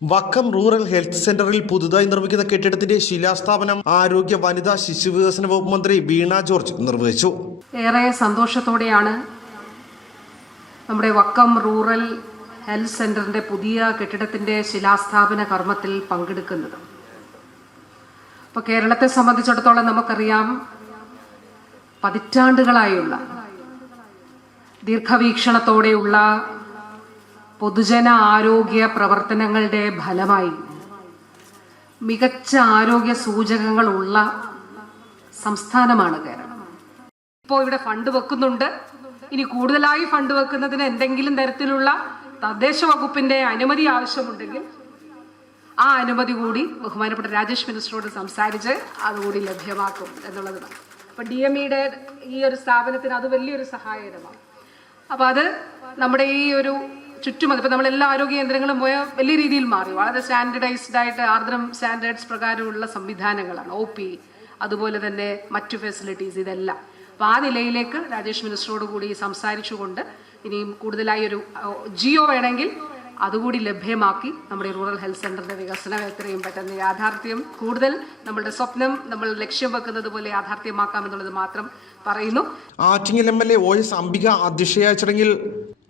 Vakkom rural health സെന്ററിൽ പുതുതായി നിർമ്മിക്കുന്ന കെട്ടിടത്തിന്റെ ശിലാസ്ഥാപനം ആരോഗ്യ വനിതാ ശിശുവികസന വകുപ്പ് മന്ത്രി വീണ ജോർജ് നിർവഹിച്ചു. ഏറെ സന്തോഷത്തോടെയാണ് നമ്മുടെ വക്കം റൂറൽ ഹെൽത്ത് സെന്ററിന്റെ പുതിയ കെട്ടിടത്തിന്റെ ശിലാസ്ഥാപന കർമ്മത്തിൽ പങ്കെടുക്കുന്നത്. ഇപ്പോൾ കേരളത്തെ സംബന്ധിച്ചിടത്തോളം നമുക്കറിയാം, പതിറ്റാണ്ടുകളായുള്ള ദീർഘവീക്ഷണത്തോടെയുള്ള പൊതുജന ആരോഗ്യ പ്രവർത്തനങ്ങളുടെ ഫലമായി മികച്ച ആരോഗ്യ സൂചകങ്ങളുള്ള സംസ്ഥാനമാണ് കേരളം. ഇപ്പോൾ ഇവിടെ ഫണ്ട് വെക്കുന്നുണ്ട്. ഇനി കൂടുതലായി ഫണ്ട് വെക്കുന്നതിന് എന്തെങ്കിലും തരത്തിലുള്ള തദ്ദേശ വകുപ്പിന്റെ അനുമതി ആവശ്യമുണ്ടെങ്കിൽ ആ അനുമതി കൂടി ബഹുമാനപ്പെട്ട രാജേഷ് മിനിസ്റ്ററോട് സംസാരിച്ച് അതുകൂടി ലഭ്യമാക്കും എന്നുള്ളതാണ്. അപ്പം DMEയുടെ ഈ ഒരു സ്ഥാപനത്തിന് അത് വലിയൊരു സഹായകരമാണ്. അപ്പം അത് നമ്മുടെ ഈ ഒരു ചുറ്റുമത് ഇപ്പം നമ്മളെല്ലാ ആരോഗ്യ കേന്ദ്രങ്ങളും പോയാൽ വലിയ രീതിയിൽ മാറി, വളരെ സ്റ്റാൻഡേർഡൈസ്ഡ് ആയിട്ട് ആർദ്രം സ്റ്റാൻഡേർഡ്സ് പ്രകാരമുള്ള സംവിധാനങ്ങളാണ്. OP, അതുപോലെ തന്നെ മറ്റു ഫെസിലിറ്റീസ്, ഇതെല്ലാം. അപ്പോൾ ആ നിലയിലേക്ക് രാജേഷ് മിനിസ്റ്ററോട് കൂടി സംസാരിച്ചുകൊണ്ട് ഇനിയും കൂടുതലായി ഒരു ജിയോ വേണമെങ്കിൽ അതുകൂടി ലഭ്യമാക്കി നമ്മുടെ റൂറൽ ഹെൽത്ത് സെന്ററിന്റെ വികസനം എത്രയും പെട്ടെന്ന് യാഥാർത്ഥ്യം, കൂടുതൽ നമ്മളുടെ സ്വപ്നം നമ്മൾ ലക്ഷ്യം വെക്കുന്നത് പോലെ യാഥാർത്ഥ്യമാക്കാം എന്നുള്ളത് മാത്രം പറയുന്നു. ആറ്റിങ്ങൽ MLA OS അംബിക അധ്യക്ഷയായ ചടങ്ങിൽ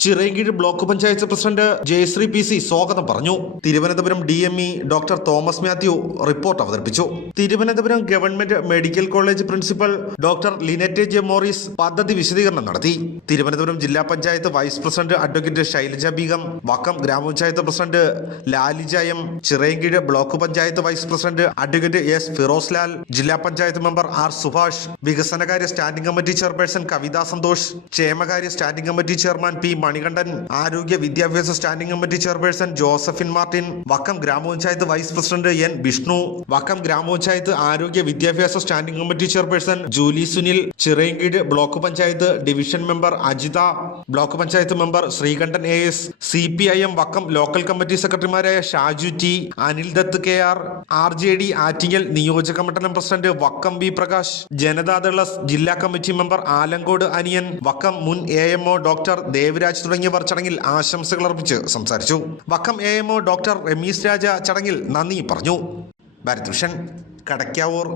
Chirayinkeezhu block panchayat president Jayasree PC സ്വാഗതം പറഞ്ഞു. Thiruvananthapuram DME doctor Thomas Mathew report അവതരിപ്പിച്ചു. Thiruvananthapuram government medical college principal doctor Linette J. Morris പദ്ധതി വിശദീകരണം നടത്തി. തിരുവനന്തപുരം ജില്ലാ panchayat vice president advocate Shailaja Beegum, Vakkom ഗ്രാമപഞ്ചായത്ത് president Lalija M, Chirayinkeezhu block panchayat vice president advocate S. Firoz Lal, ജില്ലാ പഞ്ചായത്ത് മെമ്പർ R. സുഭാഷ്, വികസനകാര്യ standing committee chairperson Kavitha Santhosh, ക്ഷേമകാര്യ standing committee chairman P. Manikandan, ആരോഗ്യ വിദ്യാഭ്യാസ standing committee chairperson Josephine Martin, Vakkom ഗ്രാമപഞ്ചായത്ത് vice president N. Vishnu, Vakkom ഗ്രാമപഞ്ചായത്ത് ആരോഗ്യ വിദ്യാഭ്യാസ standing committee chairperson Julie Sunil, Chirayinkeezhu block panchayat division member Ajitha, block panchayat member Sreekandan AS, CPIM Vakkom local committee സെക്രട്ടറിമാരായ Shaju T, Anil Dutt KR, RJD Attingal നിയോജക മണ്ഡലം പ്രസിഡന്റ് വക്കം B. പ്രകാശ്, ജനതാദള ജില്ലാ കമ്മിറ്റി മെമ്പർ ആലങ്കോട് അനിയൻ, വക്കം മുൻ AMO ഡോക്ടർ ദേവരാജ് തുടങ്ങിയവർ ചടങ്ങിൽ ആശംസകൾ അർപ്പിച്ച് സംസാരിച്ചു. വക്കം AMO ഡോക്ടർ രമീസ് രാജ ചടങ്ങിൽ നന്ദി പറഞ്ഞു. ഭാരത് വിഷൻ, കടയ്ക്കാവൂർ.